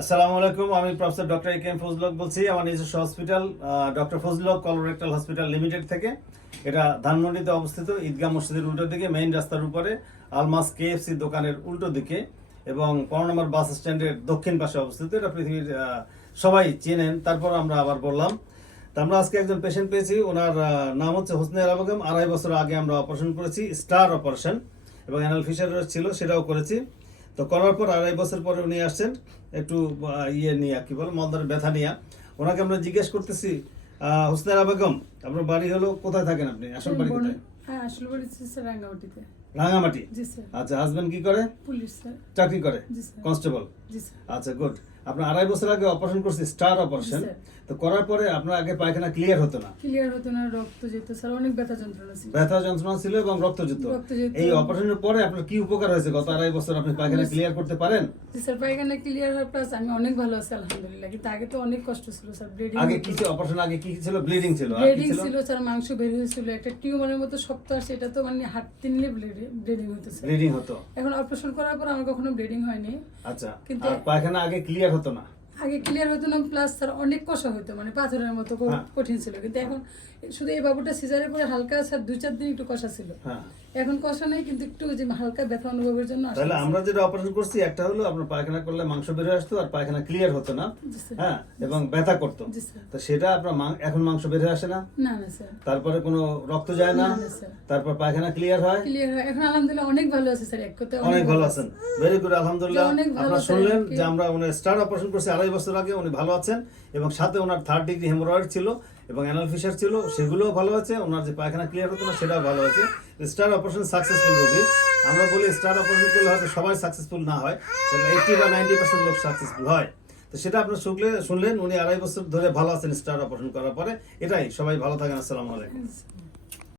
আসসালামু আলাইকুম, আমি professor doctor A K M Fazlak বলছি, আমার নিজস্ব hospital doctor Fazlak colorectal hospital limited থেকে। এটা ধানমন্ডিতে অবস্থিত, ঈদগাহ মসজিদের উল্টো দিকে, মেইন রাস্তার উপরে, আলমাস কেএফসি দোকানের উল্টো দিকে এবং পনেরো নম্বর বাস স্ট্যান্ডের দক্ষিণ পাশে অবস্থিত। এটা পৃথিবীর সবাই চেনেন। তারপর আমরা আবার বললাম, তো আমরা আজকে একজন পেশেন্ট পেয়েছি। ওনার নাম হচ্ছে হোসনে আরা বেগম আড়াই বছর আগে আমরা অপারেশন করেছি স্টার অপারেশন এবং অ্যানাল ফিশার ছিল, সেটাও করেছি। তো করার পর আড়াই বছর পরে উনি আসছেন একটু ইয়ে নিয়ে কি বলে মলদার ব্যথা নিয়ে। ওনাকে আমরা জিজ্ঞেস করতেছি হোসনারা বেগম আপনার বাড়ি হলো কোথায় থাকেন আপনি? আসল বাড়ি কোথায়? হ্যাঁ আসল বাড়ি রাঙ্গামাটিতে। রাঙামাটি জি স্যার। আচ্ছা হাজবেন্ড কি করে? Police sir. চাকরি করে? জি স্যার। কনস্টেবল জি স্যার। আচ্ছা গুড আপনার আড়াই বছর আগে অপারেশন করছি স্টার অপারেশন তো করার পরে আপনার আগে পায়খানা ক্লিয়ার হতো না। ক্লিয়ার হতো না রক্ত যেত স্যার অনেক ব্যথা যন্ত্রণা ছিল। ব্যথা যন্ত্রণা ছিল এবং রক্ত যেত। এই অপারেশনের পরে আপনার কি উপকার হয়েছে? গত আড়াই বছর আপনি পায়খানা ক্লিয়ার করতে পারেন? জি স্যার পায়খানা ক্লিয়ার হওয়ার প্লাস আমি অনেক ভালো আছি আলহামদুলিল্লাহ। কিন্তু আগে তো অনেক কষ্ট ছিল স্যার ব্লিডিং আগে কি ছিল? অপারেশন আগে কি ছিল? ব্লিডিং ছিল। ব্লিডিং ছিল? স্যার মাংস বের হয়েছিল। একটা টিউমারের মতো শক্ত আর সেটা তো মানে হাত তিনলে ব্লিডিং হতো ব্লিডিং হতো। এখন অপারেশন করার পর আমার কখনো ব্লিডিং হয়নি। আচ্ছা। কিন্তু- পায়খানা আগে ক্লিয়ার হতো না আগে ক্লিয়ার হতো না প্লাস স্যার অনেক কষা হতো মানে পাথরের মতো হ্যাঁ। কঠিন ছিল। কিন্তু এখন শুধু এই বাবুটা সিজারে পরে হালকা স্যার দুই চার দিন একটু কষা ছিল। হ্যাঁ। এখন কষা নেই কিন্তু একটু যে হালকা ব্যথা অনুভবের জন্য তাহলে আমরা যেটা অপারেশন করছি একটা হলো আপনার পায়খানা করলে মাংস বের হয়ে আসতো আর পায়খানা ক্লিয়ার হতো না। হ্যাঁ এবং ব্যথা করতো। তো সেটা আপনার এখন মাংস বের হয়ে আসে না। না না স্যার। তারপরে কোনো রক্ত যায় না। তারপর পায়খানা ক্লিয়ার হয়। ক্লিয়ার হয়। এখন আলহামদুলিল্লাহ অনেক ভালো আছে স্যার এক কথা অনেক ভালো আছেন। ভেরি গুড আলহামদুলিল্লাহ। আপনারা শুনলেন যে আমরা স্টার অপারেশন করছি আড়াই বছর আগে উনি ভালো আছেন এবং সাথে ওনার থার্ড ডিগ্রি হেমোরয়েড ছিল এবং অ্যানাল ফিশার ছিল, সেগুলোও ভালো আছে, ওনার যে পায়খানা ক্লিয়ার হতো না, সেটাও ভালো আছে। স্টার অপারেশন সাকসেসফুল রোগী। আমরা বলি স্টার অপারেশন করলে হয়তো সবাই সাকসেসফুল না হয় এইটি বা নাইনটি পার্সেন্ট লোক সাকসেসফুল হয়। তো সেটা আপনার শুনলে, শুনলেন, উনি আড়াই বছর ধরে ভালো আছেন স্টার অপারেশন করার পরে। এটাই, সবাই ভালো থাকেন, আসসালামু আলাইকুম।